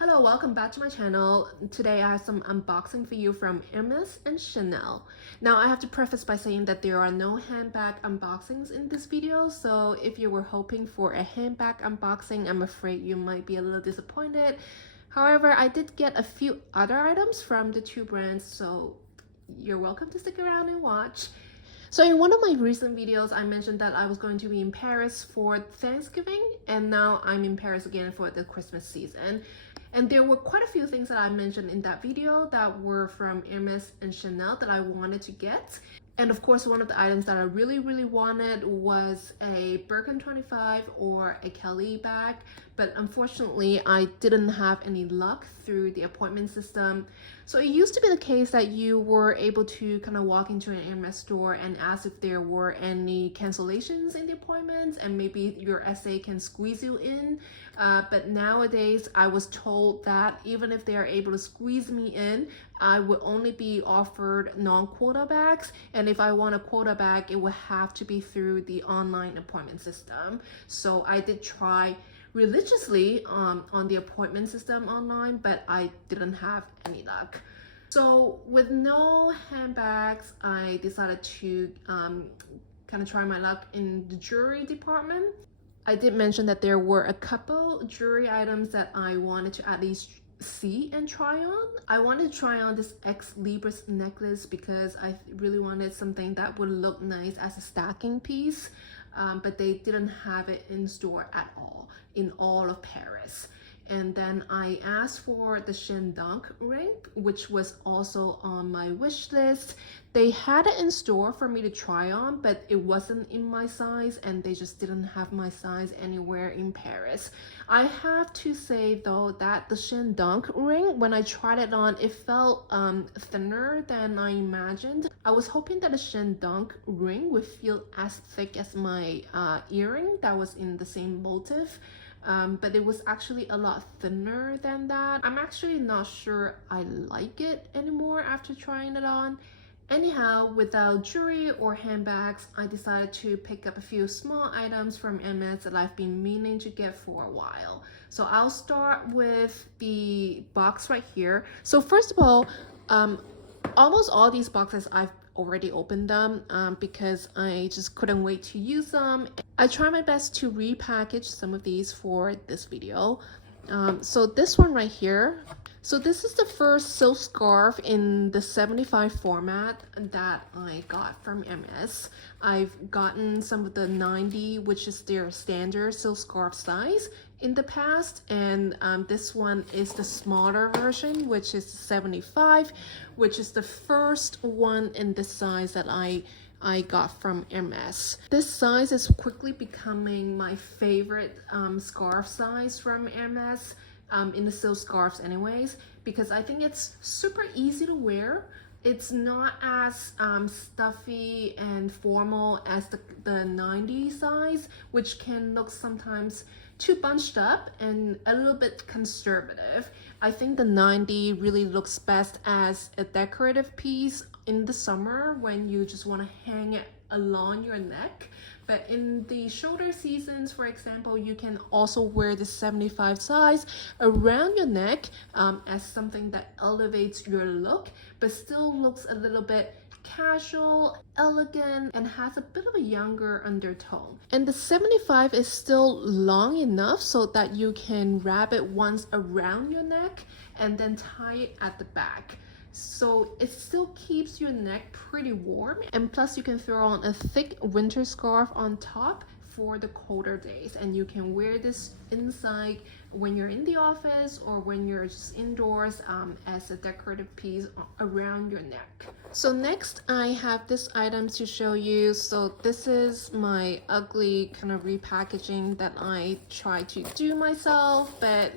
Hello, welcome back to my channel. Today I have some unboxing for you from Hermes and Chanel. Now I have to preface by saying that there are no handbag unboxings in this video, so if you were hoping for a handbag unboxing, I'm afraid you might be a little disappointed. However, I did get a few other items from the two brands, so you're welcome to stick around and watch. So in one of my recent videos, I mentioned that I was going to be in Paris for Thanksgiving, and now I'm in Paris again for the Christmas season. And there were quite a few things that I mentioned in that video that were from Hermes and Chanel that I wanted to get. And of course, one of the items that I really wanted was a Birkin 25 or a Kelly bag. But unfortunately, I didn't have any luck through the appointment system. So it used to be the case that you were able to kind of walk into an Hermes store and ask if there were any cancellations in the appointments, and maybe your SA can squeeze you in. But nowadays, I was told that even if they are able to squeeze me in, I would only be offered non-quota bags, and if I want a quota bag, it would have to be through the online appointment system. So I did try religiously on the appointment system online, but I didn't have any luck. So with no handbags, I decided to kind of try my luck in the jewelry department. I did mention that there were a couple jewelry items that I wanted to at least see and try on. I wanted to try on this Ex Libris necklace because I really wanted something that would look nice as a stacking piece, but they didn't have it in store at all in all of Paris. And then I asked for the Shandong ring, which was also on my wish list. They had it in store for me to try on, but it wasn't in my size, and they just didn't have my size anywhere in Paris. I have to say though that the Shandong ring, when I tried it on, it felt thinner than I imagined. I was hoping that a Shandong ring would feel as thick as my earring that was in the same motif. But it was actually a lot thinner than that. I'm actually not sure I like it anymore after trying it on. Anyhow, without jewelry or handbags, I decided to pick up a few small items from Hermes that I've been meaning to get for a while. So I'll start with the box right here. So first of all, almost all these boxes I've already opened them because I just couldn't wait to use them. I try my best to repackage some of these for this video. So this one right here. So this is the first silk scarf in the 75 format that I got from Hermes. I've gotten some of the 90, which is their standard silk scarf size in the past, and this one is the smaller version, which is 75, which is the first one in this size that I got from Hermes. This size is quickly becoming my favorite scarf size from Hermes, in the silk scarves anyways, because I think it's super easy to wear. It's not as stuffy and formal as the 90 size, which can look sometimes too bunched up and a little bit conservative. I think the 90 really looks best as a decorative piece in the summer when you just want to hang it along your neck. But in the shoulder seasons, for example, you can also wear the 75 size around your neck as something that elevates your look, but still looks a little bit casual, elegant, and has a bit of a younger undertone. And the 75 is still long enough so that you can wrap it once around your neck and then tie it at the back. So it still keeps your neck pretty warm, and plus you can throw on a thick winter scarf on top for the colder days, and you can wear this inside when you're in the office or when you're just indoors as a decorative piece around your neck. So next I have this item to show you. So this is my ugly kind of repackaging that I tried to do myself, but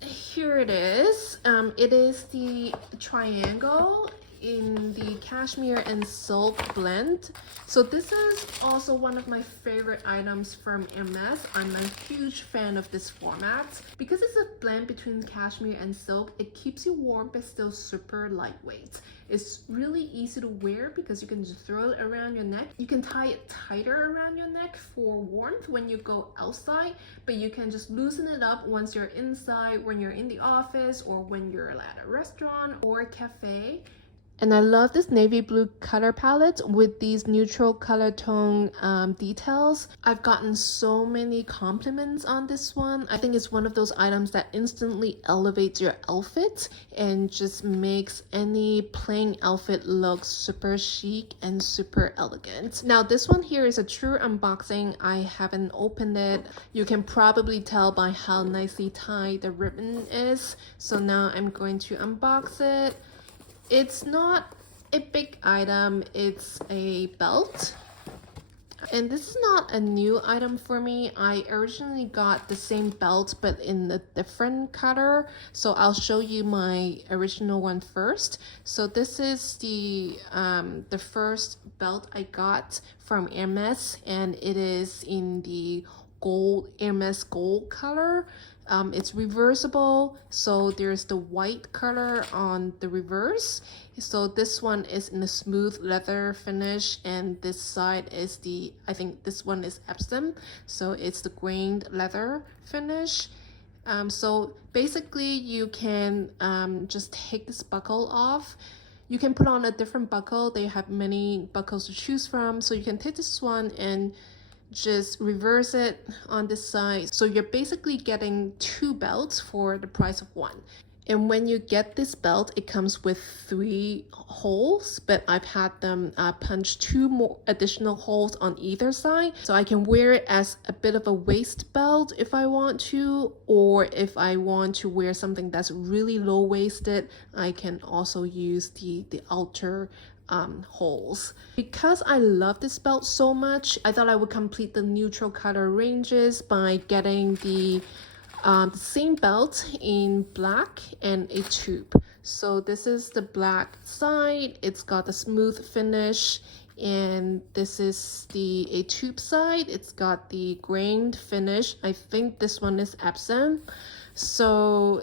here it is. It is the triangle in the cashmere and silk blend. So this is also one of my favorite items from Hermes. I'm a huge fan of this format because it's a blend between cashmere and silk. It keeps you warm but still super lightweight. It's really easy to wear because you can just throw it around your neck. You can tie it tighter around your neck for warmth when you go outside, but you can just loosen it up once you're inside, when you're in the office, or when you're at a restaurant or a cafe. And I love this navy blue color palette with these neutral color tone details. I've gotten so many compliments on this one. I think it's one of those items that instantly elevates your outfit and just makes any plain outfit look super chic and super elegant. Now this one here is a true unboxing. I haven't opened it. You can probably tell by how nicely tied the ribbon is. So now I'm going to unbox it. It's not a big item, it's a belt. And this is not a new item for me. I originally got the same belt but in a different color. So I'll show you my original one first. So this is the first belt I got from Hermes, and it is in the gold, Hermes gold color. It's reversible, so there's the white color on the reverse. So this one is in a smooth leather finish, and this side is the, I think this one is Epsom, so it's the grained leather finish. So basically you can just take this buckle off. You can put on a different buckle. They have many buckles to choose from, so you can take this one and just reverse it on this side. So you're basically getting two belts for the price of one. And when you get this belt, it comes with 3 holes, but I've had them punch 2 more additional holes on either side. So I can wear it as a bit of a waist belt if I want to, or if I want to wear something that's really low-waisted, I can also use the outer holes. Because I love this belt so much, I thought I would complete the neutral color ranges by getting the same belt in black and a tube. So this is the black side, it's got a smooth finish, and this is the a tube side, it's got the grained finish. I think this one is Epsom. So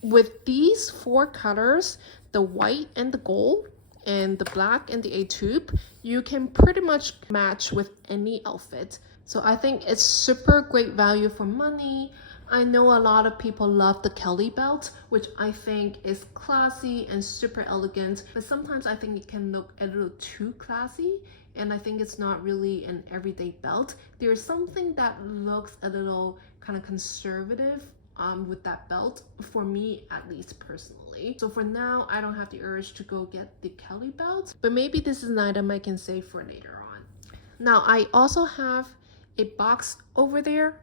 with these 4 colors, the white and the gold and the black and the A tube, you can pretty much match with any outfit. So I think it's super great value for money. I know a lot of people love the Kelly belt, which I think is classy and super elegant, but sometimes I think it can look a little too classy, and I think it's not really an everyday belt. There's something that looks a little kind of conservative with that belt, for me at least personally. So for now, I don't have the urge to go get the Kelly belt, but maybe this is an item I can save for later on. Now I also have a box over there.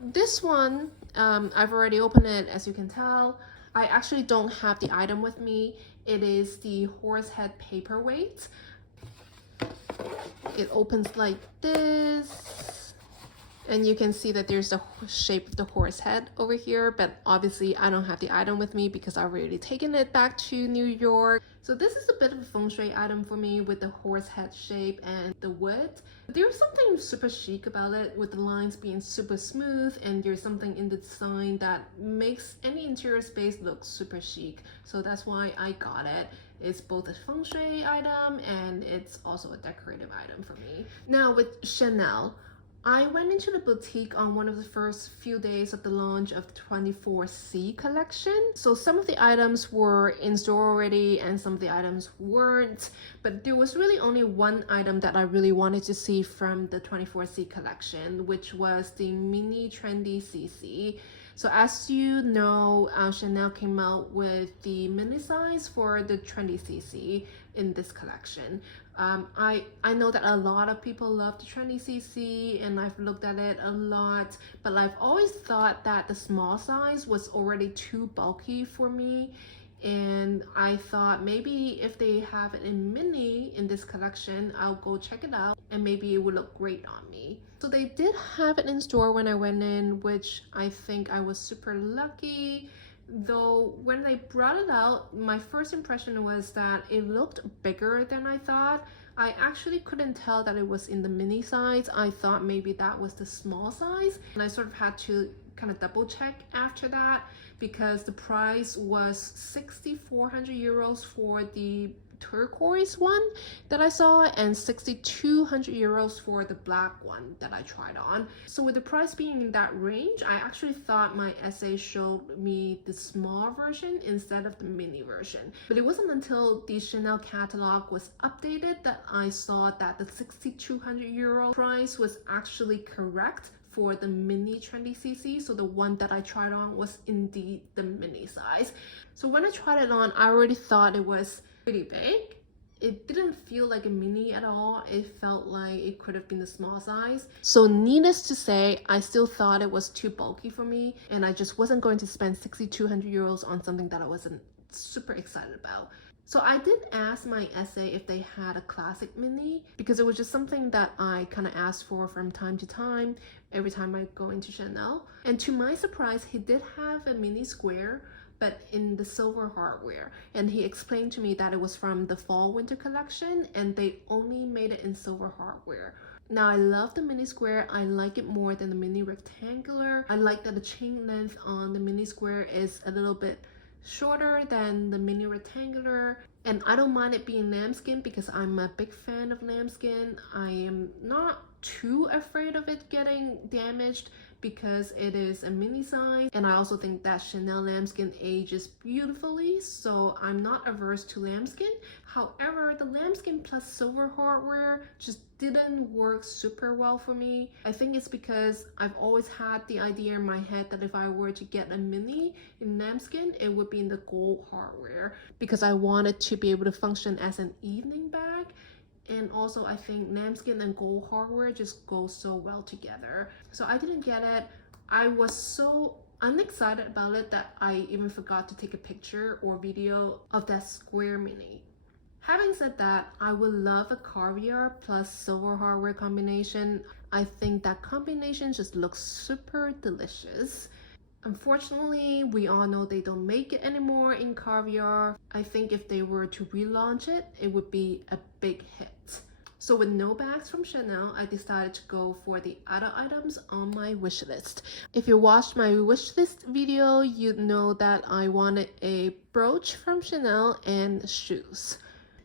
This one, I've already opened it, as you can tell. I actually don't have the item with me. It is the horsehead paperweight. It opens like this. And you can see that there's the shape of the horse head over here, but obviously I don't have the item with me because I've already taken it back to New York. So this is a bit of a feng shui item for me with the horse head shape and the wood. There's something super chic about it, with the lines being super smooth, and there's something in the design that makes any interior space look super chic. So that's why I got it. It's both a feng shui item and it's also a decorative item for me. Now with Chanel, I went into the boutique on one of the first few days of the launch of the 24C collection. So some of the items were in store already and some of the items weren't, but there was really only one item that I really wanted to see from the 24C collection, which was the mini trendy CC. So as you know, Chanel came out with the mini size for the trendy CC in this collection. I know that a lot of people love the trendy CC, and I've looked at it a lot, but I've always thought that the small size was already too bulky for me, and I thought maybe if they have it in mini in this collection, I'll go check it out and maybe it would look great on me. So they did have it in store when I went in, which I think I was super lucky Though when I brought it out, my first impression was that it looked bigger than I thought. I actually couldn't tell that it was in the mini size. I thought maybe that was the small size, and I sort of had to kind of double check after that because the price was 6,400 euros for the turquoise one that I saw and 6,200 euros for the black one that I tried on. So with the price being in that range, I actually thought my essay showed me the small version instead of the mini version. But it wasn't until the Chanel catalog was updated that I saw that the 6,200 euro price was actually correct for the mini Trendy CC. So the one that I tried on was indeed the mini size. So when I tried it on, I already thought it was pretty big. It didn't feel like a mini at all. It felt like it could have been the small size. So needless to say, I still thought it was too bulky for me, and I just wasn't going to spend 6,200 euros on something that I wasn't super excited about. So I did ask my essay if they had a classic mini, because it was just something that I kind of asked for from time to time every time I go into Chanel. And to my surprise, he did have a mini square, but in the silver hardware, and he explained to me that it was from the fall winter collection and they only made it in silver hardware. Now I love the mini square. I like it more than the mini rectangular. I like that the chain length on the mini square is a little bit shorter than the mini rectangular, and I don't mind it being lambskin because I'm a big fan of lambskin. I am not too afraid of it getting damaged because it is a mini size, and I also think that Chanel lambskin ages beautifully, so I'm not averse to lambskin. However, the lambskin plus silver hardware just didn't work super well for me. I think it's because I've always had the idea in my head that if I were to get a mini in lambskin, it would be in the gold hardware because I wanted to be able to function as an evening bag. And also I think lambskin and gold hardware just go so well together. So I didn't get it. I was so unexcited about it that I even forgot to take a picture or video of that square mini. Having said that, I would love a caviar plus silver hardware combination. I think that combination just looks super delicious. Unfortunately, we all know they don't make it anymore in caviar. I think if they were to relaunch it, it would be a big hit. So with no bags from Chanel, I decided to go for the other items on my wish list. If you watched my wish list video, you'd know that I wanted a brooch from Chanel and shoes.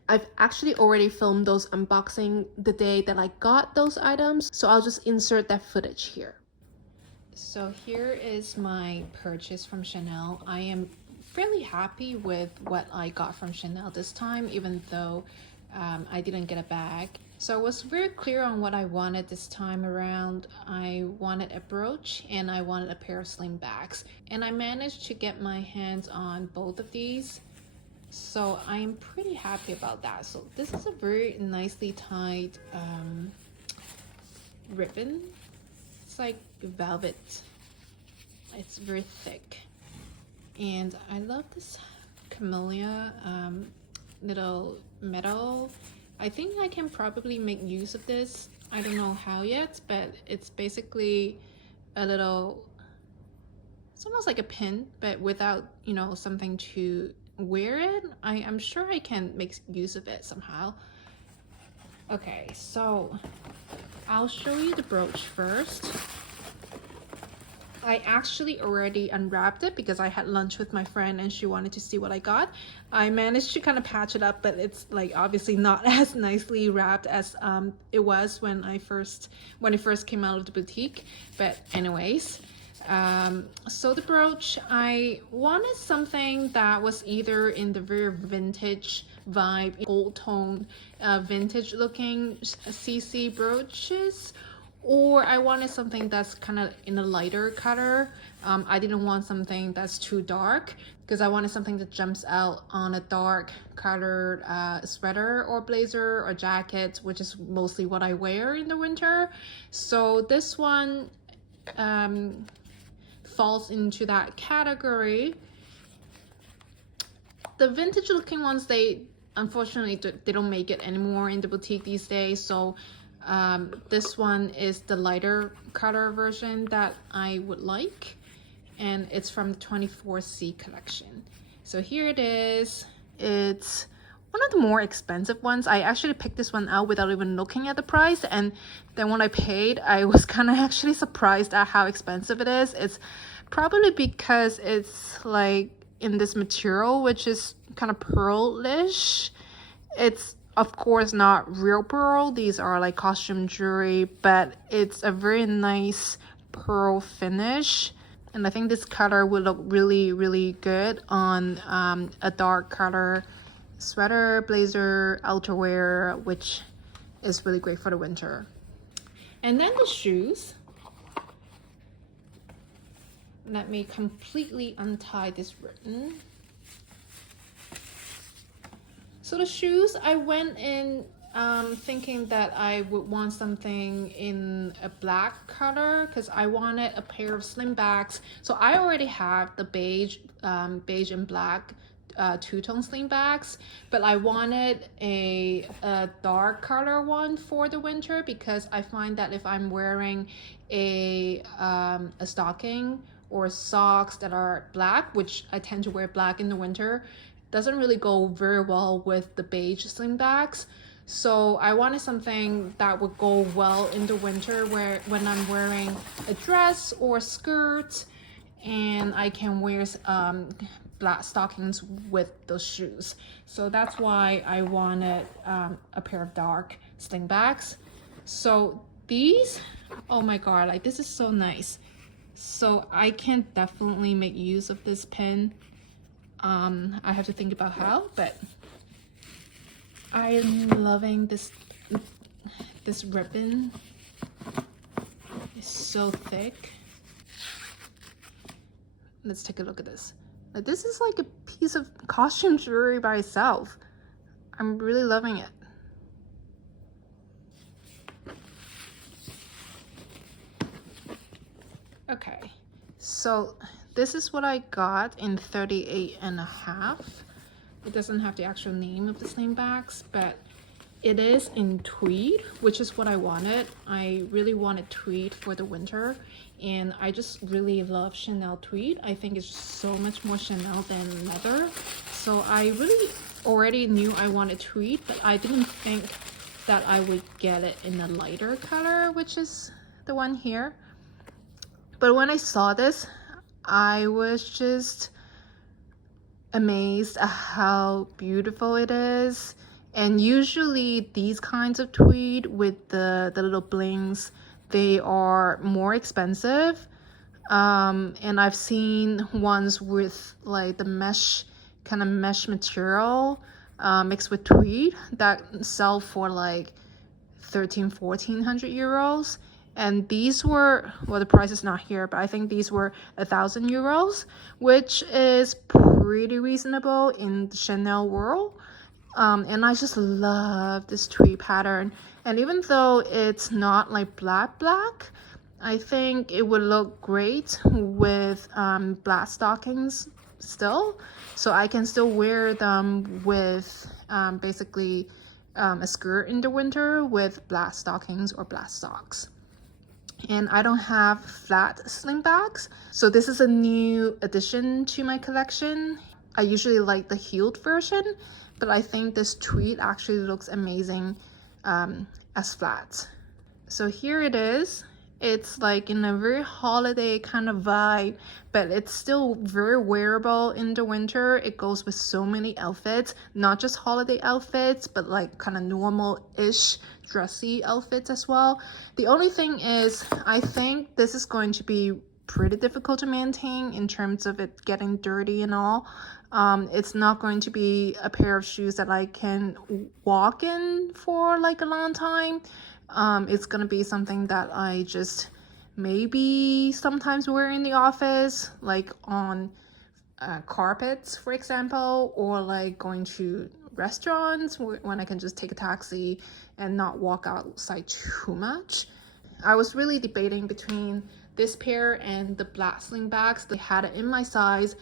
I've actually already filmed those unboxing the day that I got those items, so I'll just insert that footage here. So here is my purchase from Chanel. I am fairly happy with what I got from Chanel this time, even though I didn't get a bag. So I was very clear on what I wanted this time around. I wanted a brooch and I wanted a pair of slingbacks, and I managed to get my hands on both of these. So I'm pretty happy about that. So this is a very nicely tied ribbon. It's like velvet. It's very thick, and I love this camellia little metal. I think I can probably make use of this. I don't know how yet, but it's basically a little, it's almost like a pin, but without, you know, something to wear it. I'm sure I can make use of it somehow. Okay, so I'll show you the brooch first. I actually already unwrapped it because I had lunch with my friend and she wanted to see what I got. I managed to kind of patch it up, but it's like obviously not as nicely wrapped as it was when it first came out of the boutique. But anyways, so the brooch, I wanted something that was either in the very vintage vibe, gold tone, vintage looking CC brooches, or I wanted something that's kind of in a lighter color. I didn't want something that's too dark because I wanted something that jumps out on a dark colored sweater or blazer or jacket, which is mostly what I wear in the winter. So this one falls into that category. The vintage looking ones, unfortunately they don't make it anymore in the boutique these days, so this one is the lighter color version that I would like. and it's from the 24C collection. So here it is. It's one of the more expensive ones. I actually picked this one out without even looking at the price, and then when I paid, I was kind of actually surprised at how expensive it is. It's probably because it's like in this material, which is kind of pearlish. It's of course not real pearl. These are like costume jewelry, but it's a very nice pearl finish. And I think this color would look really, really good on a dark color sweater, blazer, outerwear, which is really great for the winter. And then the shoes. Let me completely untie this ribbon. So the shoes, I went in thinking that I would want something in a black color because I wanted a pair of slingbacks. So I already have the beige and black two-tone slingbacks, but I wanted a dark color one for the winter because I find that if I'm wearing a stocking or socks that are black, which I tend to wear black in the winter, doesn't really go very well with the beige slingbacks. So I wanted something that would go well in the winter when I'm wearing a dress or a skirt, and I can wear black stockings with those shoes. So that's why I wanted a pair of dark slingbacks. So these, oh my god, like this is so nice. So I can definitely make use of this pin. I have to think about how, but I'm loving this ribbon. It's so thick. Let's take a look at this. Like, this is like a piece of costume jewelry by itself. I'm really loving it. Okay, so this is what I got in 38.5. It doesn't have the actual name of the slingbacks, but it is in tweed, which is what I wanted. I really wanted tweed for the winter, and I just really love Chanel tweed. I think it's so much more Chanel than leather. So I really already knew I wanted tweed, but I didn't think that I would get it in a lighter color, which is the one here. But when I saw this, I was just amazed at how beautiful it is. And usually these kinds of tweed with the little blings, they are more expensive. And I've seen ones with like the mesh material mixed with tweed that sell for like 1,400 euros. And these were, well, the price is not here, but I think these were 1,000 euros, which is pretty reasonable in the Chanel world. And I just love this tweed pattern. And even though it's not like black, I think it would look great with black stockings still. So I can still wear them with basically a skirt in the winter with black stockings or black socks. And I don't have flat slingbacks, so this is a new addition to my collection. I usually like the heeled version, but I think this tweed actually looks amazing as flat. So here it is. It's like in a very holiday kind of vibe, but it's still very wearable in the winter. It goes with so many outfits, not just holiday outfits, but like kind of normal-ish dressy outfits as well. The only thing is, I think this is going to be pretty difficult to maintain in terms of it getting dirty and all. It's not going to be a pair of shoes that I can walk in for like a long time. It's gonna be something that I just maybe sometimes wear in the office, like on carpets, for example, or like going to restaurants when I can just take a taxi and not walk outside too much. I was really debating between this pair and the black slingbacks. They had it in my size.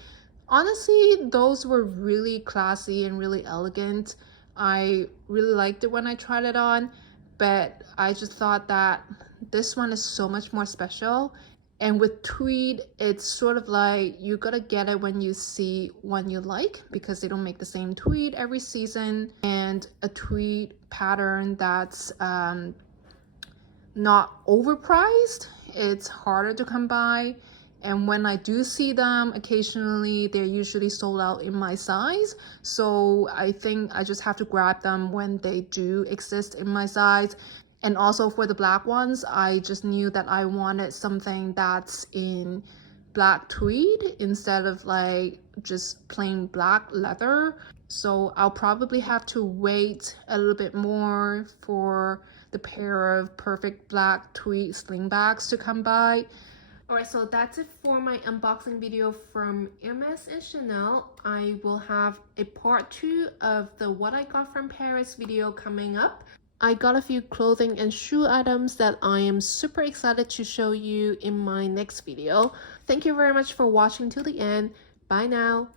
Honestly, those were really classy and really elegant. I really liked it when I tried it on, but I just thought that this one is so much more special, And with tweed, it's sort of like you gotta get it when you see one you like, because they don't make the same tweed every season. And a tweed pattern that's not overpriced, it's harder to come by. And when I do see them occasionally, they're usually sold out in my size. So I think I just have to grab them when they do exist in my size. And also for the black ones, I just knew that I wanted something that's in black tweed instead of like just plain black leather. So I'll probably have to wait a little bit more for the pair of perfect black tweed slingbacks to come by. Alright, so that's it for my unboxing video from Hermes and Chanel. I will have a part 2 of the what I got from Paris video coming up. I got a few clothing and shoe items that I am super excited to show you in my next video. Thank you very much for watching till the end. Bye now.